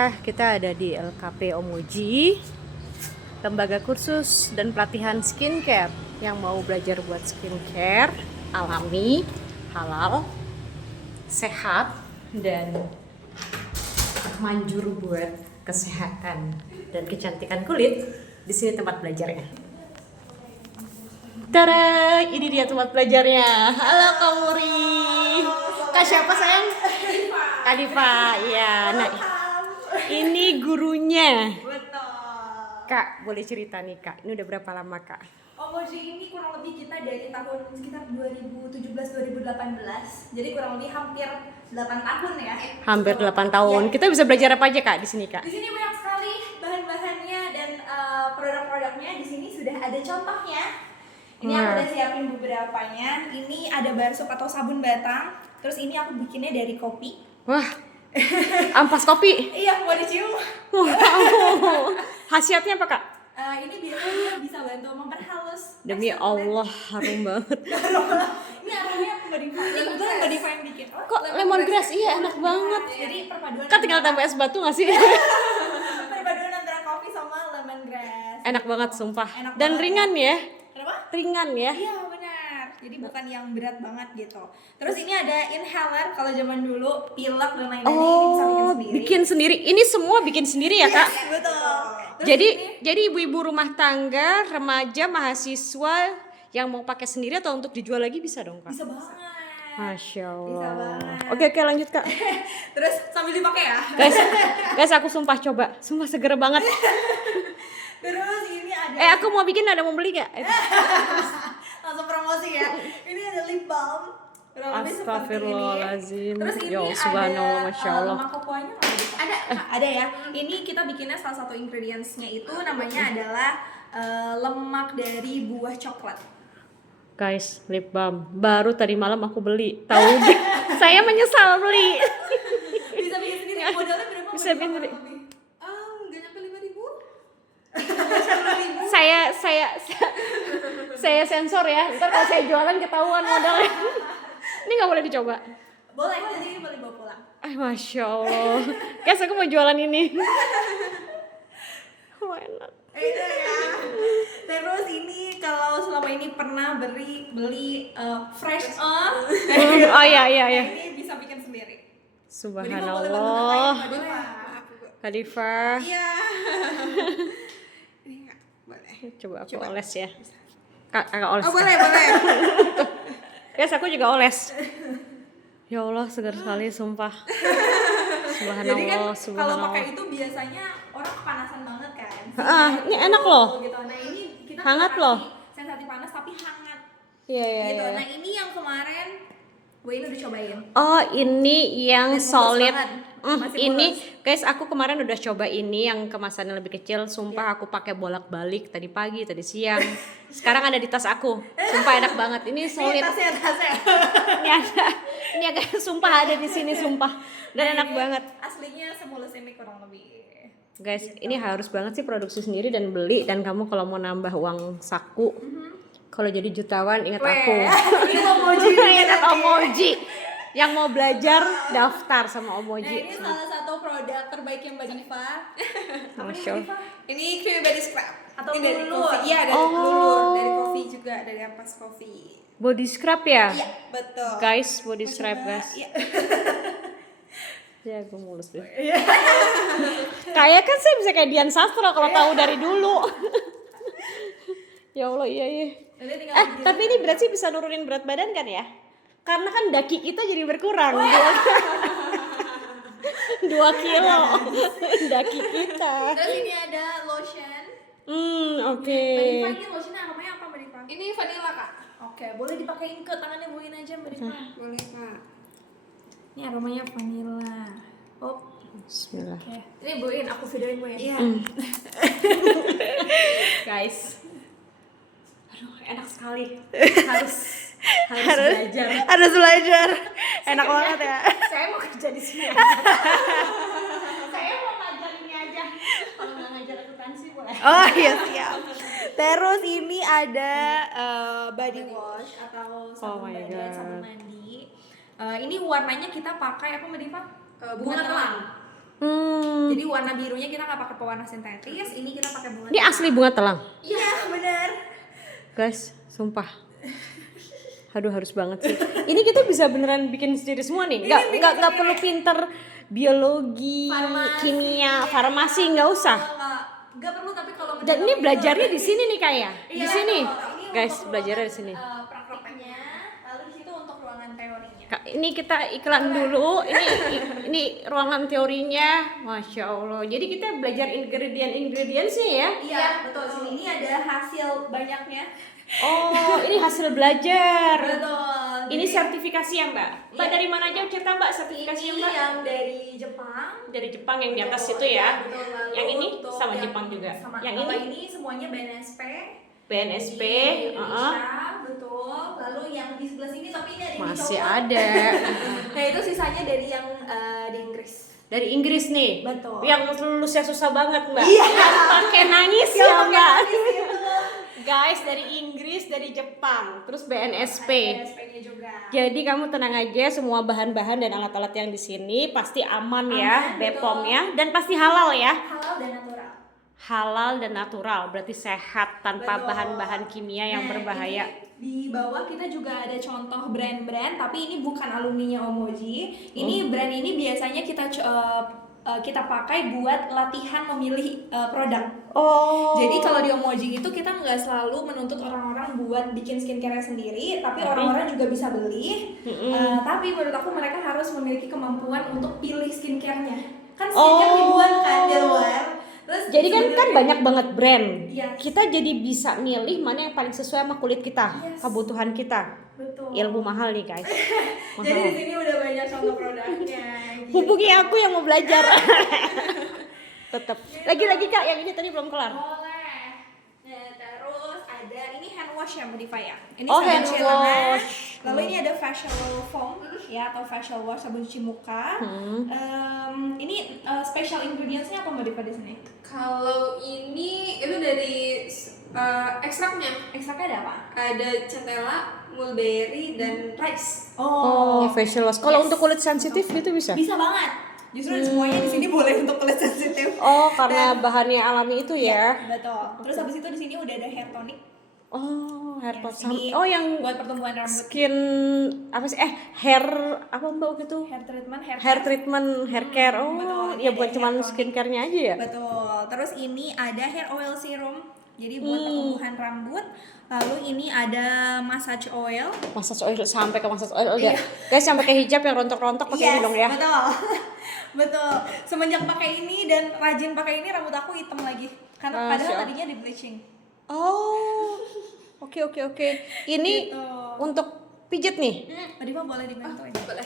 Kita ada di LKP Omoji, lembaga kursus dan pelatihan skincare. Yang mau belajar buat skincare alami, halal, sehat, dan manjur buat kesehatan dan kecantikan kulit. Di sini tempat belajarnya. Tada, ini dia tempat belajarnya. Halo Kak Muri. Kak siapa sayang? Kak Diva. Iya. Nah, ini gurunya. Betul. Kak, boleh cerita nih Kak, ini udah berapa lama Kak? Omoji ini kurang lebih kita dari tahun sekitar 2017-2018. Jadi kurang lebih hampir 8 tahun ya. Hampir 8 tahun. Ya. Kita bisa belajar apa aja Kak di sini Kak? Di sini banyak sekali bahan-bahannya dan produk-produknya. Di sini sudah ada contohnya. Ini aku udah siapin beberapanya. Ini ada bar soap atau sabun batang. Terus ini aku bikinnya dari kopi. Wah, ampas kopi. Iya, mau dicium. Wow. Khasiatnya apa Kak? Ini biasanya bisa bantu memperhalus. Demi Allah, harum banget. Ini aromanya Mbak Diva. Ini kebetulan Mbak Diva yang bikin. Kok lemongrass? Iya, enak banget. Jadi perpaduan. Kan tinggal tambah es batu gak sih? Perpaduan antara kopi sama lemongrass. Enak banget sumpah. Enak Dan banget. ringan ya. Kenapa? Ringan ya. Iya benar. Jadi bukan yang berat banget gitu. Terus ini ada inhaler. Kalau zaman dulu pilek dan lain-lain ini bisa bikin Oh, sendiri. bikin sendiri. Ini semua bikin sendiri ya Kak? Yes, betul. Terus Jadi ibu-ibu rumah tangga, remaja, mahasiswa yang mau pakai sendiri atau untuk dijual lagi bisa dong Kak? bisa banget. Masya Bisa Allah. banget. Oke lanjut Kak. Terus sambil dipakai ya. Guys aku sumpah coba, sumpah seger banget. Terus ini ada. Aku mau bikin, ada mau beli gak? Langsung promosi ya. Ini ada lip balm. Kurang lebih seperti ini. Astagfirullahaladzim. Terus ini Ya subhanallah, ada Masya Allah. lemak kokoanya nggak ada? Ada ya. Ini kita bikinnya salah satu ingredientsnya itu namanya adalah lemak dari buah coklat. Guys, lip balm baru tadi malam aku beli. Tahu deh. Saya menyesal beli. Bisa bikin sendiri. Modalnya berapa? Bisa bikin sendiri. Nggak nyampe 5.000. Saya sensor ya. Ntar kalau saya jualan ketahuan modalnya. Ini nggak boleh dicoba. Boleh, jadi ini boleh bawa pulang. Masya Allah. Guys, aku mau jualan ini. Oh, enak. Itu ya. Terus ini kalau selama ini pernah beli fresh on. Oh iya. Ini bisa bikin sendiri. Subhanallah. Kak Diva. Iya. Ini enggak boleh. Coba aku oles ya. Kakak oles. Oh, boleh. Guys, aku juga oles. Ya Allah, segar sekali sumpah. Jadi kan Subhanallah, kalau subhanallah. pakai itu biasanya orang kepanasan banget kan. Ini enak loh. Gitu. Nah, ini kita Hangat kasih loh. sensasi panas tapi hangat. Iya. Gitu. Nah, ini yang kemarin gue ini udah cobain. Oh, ini yang Dan mulus solid. banget. Masih Ini mulus. guys, aku kemarin udah coba ini yang kemasannya lebih kecil. Sumpah aku pakai bolak-balik tadi pagi, tadi siang. Sekarang ada di tas aku. Sumpah enak banget. Ini solid. Tasnya. Ini agak sumpah ada di sini sumpah. Dan enak Ini banget. Aslinya semulus ini kurang lebih. Guys, ini harus banget sih produksi sendiri dan beli. Dan kamu kalau mau nambah uang saku, kalau jadi jutawan ingat aku. Ini Omoji. Ingat Omoji. Yang mau belajar daftar sama Nah, Omoji. ini salah satu produk terbaik yang Mbak Diva. Apa nih Masya Mbak Allah. Diva? Ini creamy body scrub. Atau Ini dari Lulu. coffee. Iya, dari Lulu, dari coffee juga, dari Ampas Coffee. Body scrub ya? Iya, betul. Guys, body Mau scrub coba? guys. Iya. Ya, gue mulus deh. Kayak kan saya bisa kayak Dian Sastro kalau tahu dari dulu. Ya Allah, iya. Nanti tinggal bikin. Tapi ini berarti bisa nurunin berat badan kan ya? Karena kan daki kita jadi berkurang. 2 kilo daki kita. Terus ini ada lotion. Oke. Mbak Diva, ini lotionnya aromanya apa Mbak Diva? Ini vanilla kak. Oke, boleh dipakein ke tangannya, buin aja Mbak Diva. Boleh kak. Ini aromanya vanilla. Oh, Bismillah. oke. Ini buin, aku videoin buin. Iya. Guys. Aduh, enak sekali. Harus belajar. Harus belajar. Enak banget ya. Saya mau kerja di sini. Saya mau ngajar ini aja. Kalau nggak ngajar akuntansi boleh. Oh iya siap. Terus ini ada body wash atau sabun my badan, God. sabun mandi. Ini warnanya kita pakai apa Mbak Diva? Bunga telang. Jadi Jadi warna birunya kita nggak pakai pewarna sintetis, ini kita pakai bunga. Ini asli bunga telang. Iya benar. Guys, sumpah. Aduh harus banget sih. Ini kita bisa beneran bikin sendiri semua nih. Nggak perlu pinter biologi, kimia, farmasi nggak usah. Nggak perlu, tapi kalau Dan ini belajarnya di sini nih kayak. Di Iya, sini. ini Guys, untuk belajarnya di ruangan, sini. prakteknya, lalu di situ untuk ruangan teorinya. Ini kita iklan dulu. Ini ruangan teorinya. Masya Allah. Jadi kita belajar ingredient-ingredientsnya ya. Iya, betul. Sini ini ada hasil banyaknya. Oh, ini hasil belajar. Betul. Ini Jadi, sertifikasi ya Mbak? Mbak Iya. dari mana aja cerita Mbak sertifikasinya ini Mbak? yang dari Jepang. Dari Jepang yang di atas Betul, itu ya. betul. Lalu Yang ini untuk sama yang Jepang juga. Sama. Yang Kalau ini ini semuanya BNSP. BNSP. Di Indonesia, betul. Lalu yang di sebelah sini, tapi ini ada yang Masih dicopot. ada. Nah itu sisanya dari yang di Inggris. Dari Inggris nih. Betul. Yang lulusnya susah banget Mbak. Iya. Yang pakai nangis Yang ya pakai Mbak. nangis itu. Guys dari Inggris, dari Jepang, terus BNSP. BNSP-nya juga. Jadi kamu tenang aja, semua bahan-bahan dan alat-alat yang di sini pasti aman ya, Aman, BPOM-nya, dan pasti halal ya. Halal dan natural. Halal dan natural, berarti sehat tanpa Betul. bahan-bahan kimia yang Nah, berbahaya. ini di bawah kita juga ada contoh brand-brand, tapi ini bukan alumninya Omoji. Ini brand ini biasanya kita pakai buat latihan memilih produk. Oh. Jadi kalau di Omoji itu kita nggak selalu menuntut orang-orang buat bikin skincare sendiri, tapi orang-orang juga bisa beli. Tapi menurut aku mereka harus memiliki kemampuan untuk pilih skincare-nya. Kan skincare ribuan kan di luar. Terus Jadi kan sebenarnya- banyak banget brand. Iya. Kita jadi bisa milih mana yang paling sesuai sama kulit kita, Yes. kebutuhan kita. Betul. Ilmu mahal nih guys. Jadi di Mahal. sini udah banyak contoh produknya. gitu. Hubungi aku yang mau belajar. Tetap. Lagi-lagi Kak, yang ini tadi belum kelar. Boleh. Nah, terus ada ini hand wash ya Mbak Diva ya. Ini Oh, sabun hand cuci tangan. wash. Lalu ini ada facial foam ya atau facial wash sabun cuci muka. Ini special ingredients-nya apa Mbak Diva di sini? Kalau ini itu dari ekstraknya. Ekstraknya ada apa? Ada centella, mulberry, dan rice. Oh, facial wash. Kalau Yes. untuk kulit sensitif gitu bisa? Bisa banget. Justru semuanya di sini boleh untuk kulit sensitif. Oh, karena bahannya alami itu ya. Betul. Terus habis itu di sini udah ada hair tonic. Oh, hair Ya, tonic. ini Oh, yang buat pertumbuhan rambut. skin apa sih? Hair apa Mbak waktu itu? Hair treatment, Hair treatment, hair care. Oh, betul. ya Ini bukan ada cuma hair tonic. skincare-nya aja ya? Betul. Terus ini ada hair oil serum. Jadi buat pertumbuhan rambut. Lalu ini ada massage oil. Massage oil sampai ke massage oil udah. Guys, sampai ke hijab yang rontok-rontok pakai ini dong ya. Betul. Betul. Semenjak pakai ini dan rajin pakai ini rambut aku hitam lagi. Karena padahal Masya. tadinya di bleaching. Oh. Oke. Ini Gitu. untuk pijet nih. Tadi mah boleh dibantuin. Boleh.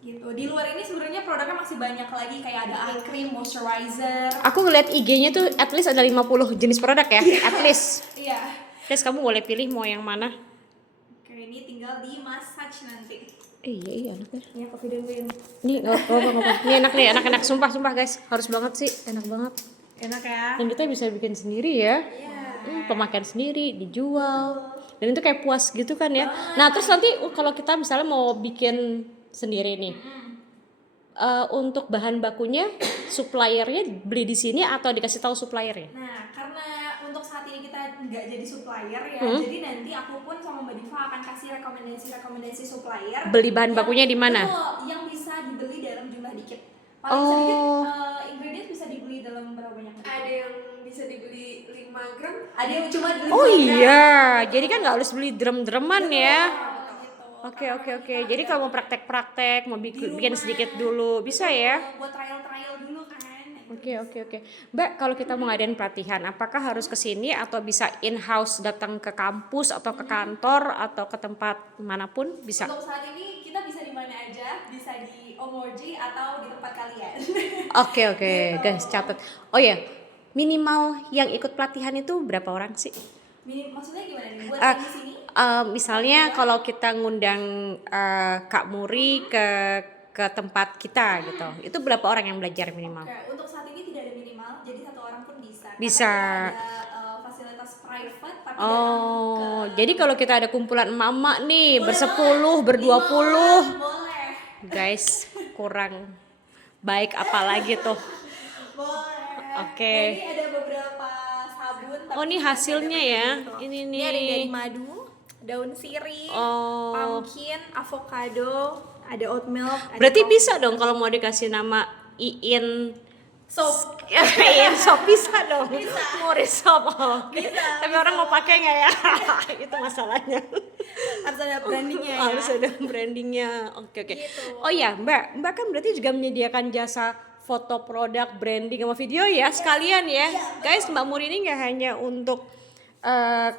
Gitu. Di luar ini sebenarnya produknya masih banyak lagi kayak ada eye cream, moisturizer. Aku ngeliat IG-nya tuh at least ada 50 jenis produk ya, at least. Iya. Guys, kamu boleh pilih mau yang mana. Oke, ini tinggal di massage nanti. Iya enak deh. Ini aku videoin. Ini nggak apa-apa. Ini enak nih, enak sumpah guys, harus banget sih, enak banget. Enak ya? Dan kita bisa bikin sendiri ya. Iya. Pemakaian sendiri, dijual. Dan itu kayak puas gitu kan ya. Nah terus nanti kalau kita misalnya mau bikin sendiri nih, untuk bahan bakunya, suppliernya beli di sini atau dikasih tahu suppliernya? Nah, karena untuk saat ini kita nggak jadi supplier ya, jadi nanti aku pun sama Mbak Diva akan kasih rekomendasi supplier. Beli bahan bakunya di mana? Betul, yang bisa dibeli dalam jumlah dikit. Paling sedikit ingredient bisa dibeli dalam berapa banyak? Ada yang bisa dibeli 5 gram. Ada yang cuma dibeli Oh 5 gram. iya, jadi kan nggak harus beli drum-druman ya. Gitu. Oke. Jadi kalau mau praktek-praktek, mau bikin sedikit dulu, bisa ya? Buat trial dulu kan. Oke. Mbak, kalau kita mau ngadain pelatihan, apakah harus ke sini atau bisa in-house datang ke kampus atau ke kantor atau ke tempat manapun? Bisa. Untuk saat ini kita bisa di mana aja, bisa di Omoji atau di tempat kalian. Oke, guys, catat. Oh ya, minimal yang ikut pelatihan itu berapa orang sih? Maksudnya gimana nih? Buat yang di sini? Misalnya kalau kita ngundang Kak Muri ke tempat kita gitu, itu berapa orang yang belajar minimal? Oke, untuk saat ini tidak ada minimal, jadi satu orang pun bisa. Bisa. Karena kita ada fasilitas private, tapi Oh, datang jadi kalau kita ada kumpulan emak-emak nih, Boleh bersepuluh, banget. berdua 5 puluh, orang, boleh. guys, kurang baik apalagi tuh. Boleh. Oke. Nah, ini ada beberapa sabun. tapi Oh, ini ada hasilnya ya. gitu. Ini Ini ada yang nih. dari madu, daun sirih, Oh. pumpkin, avocado, ada oat milk. Ada Berarti coffee. bisa dong kalau mau dikasih nama Iin Soap. Iin Shop bisa dong. Bisa. Murid Shop. Oke. Bisa, Tapi bisa. orang mau pakai nggak ya? Itu masalahnya. Harus ada brandingnya ya. Harus ada brandingnya. Oke. Gitu. Oh ya, Mbak kan berarti juga menyediakan jasa foto produk, branding sama video ya sekalian ya. Guys, Mbak Muri ini nggak hanya untuk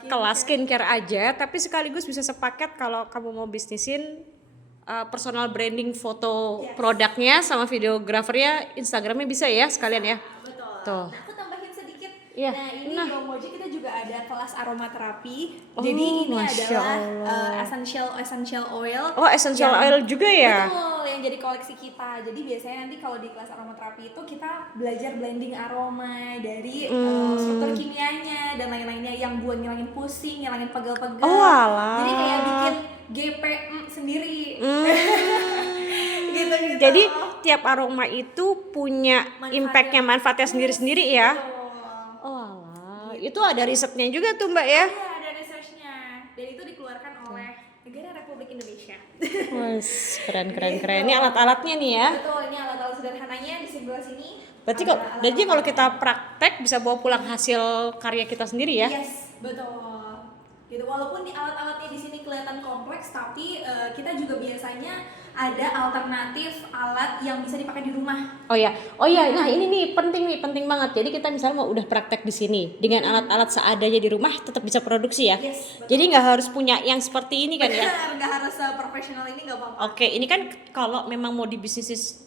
kelas skincare aja, tapi sekaligus bisa sepaket kalau kamu mau bisnisin personal branding foto produknya sama videografernya, Instagramnya bisa ya sekalian ya. Betul. Tuh. Nah, aku tambahin sedikit. Iya. Nah, ini Nah. di Omoji kita juga ada kelas aromaterapi. Oh, Jadi ini Masya adalah Allah. essential oil. Oh, essential oil juga ya? Betul, yang jadi koleksi kita. Jadi biasanya nanti kalau di kelas aromaterapi itu kita belajar blending aroma dari struktur kimianya dan lain-lainnya yang buat ngilangin pusing, ngilangin pegel-pegel. Oh, alah. Jadi kayak bikin GP sendiri. gitu. Jadi tiap aroma itu punya impactnya, manfaatnya sendiri-sendiri ya. Betul. Oh alah, itu ada risetnya juga tuh Mbak ya. Iya, ada researchnya dan itu dikeluarkan oleh Negara Republik Indonesia. Wes, keren. Ini alat-alatnya nih ya. Betul, ini alat-alat sederhananya di sebelah sini. Berarti ada kalau jadi kalau kita praktek bisa bawa pulang hasil karya kita sendiri ya. Yes, betul. Gitu, walaupun di alat-alatnya di sini kelihatan kompleks, tapi kita juga biasanya ada alternatif alat yang bisa dipakai di rumah. Oh ya, nah ini nih penting banget. Jadi kita misalnya mau udah praktek di sini dengan alat-alat seadanya di rumah tetap bisa produksi ya. Yes, betul. Jadi nggak harus punya yang seperti ini kan ya. Benar, nggak harus profesional ini nggak apa-apa. Oke, ini kan kalau memang mau di bisnis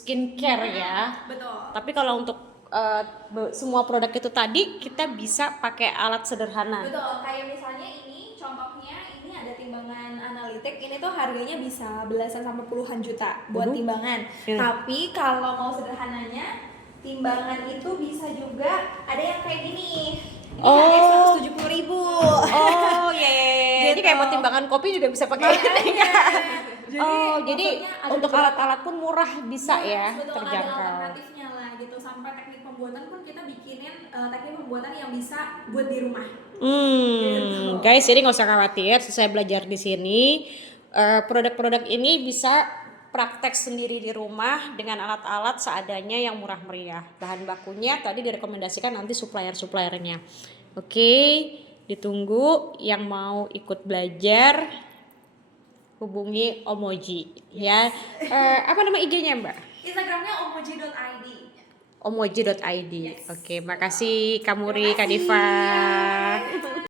skincare ya. Betul. Tapi kalau untuk semua produk itu tadi kita bisa pakai alat sederhana. Betul, kayak misalnya ini contohnya, ini ada timbangan analitik, ini tuh harganya bisa belasan sampai puluhan juta buat timbangan. Iya. Tapi kalau mau sederhananya, timbangan itu bisa juga ada yang kayak gini. Ini harganya 170.000. Oh iya. Jadi Gitu. kayak buat timbangan kopi juga bisa pakai ini kan. Jadi maksudnya ada untuk beberapa- alat-alat pun murah bisa ya, Betul, ada terjangkau. alternatifnya lah gitu. Sampai teknik pembuatan pun kita bikinin teknik pembuatan yang bisa buat di rumah. Guys, jadi nggak usah khawatir. Saya belajar di sini, produk-produk ini bisa praktek sendiri di rumah dengan alat-alat seadanya yang murah meriah. Bahan bakunya tadi direkomendasikan nanti supplier-suppliernya. Oke, ditunggu yang mau ikut belajar hubungi Omoji ya. Apa nama IG-nya Mbak? Instagramnya omoji.id. Omoji.id. Yes. Oke, makasih Kamuri, Kak Makasih. Diva.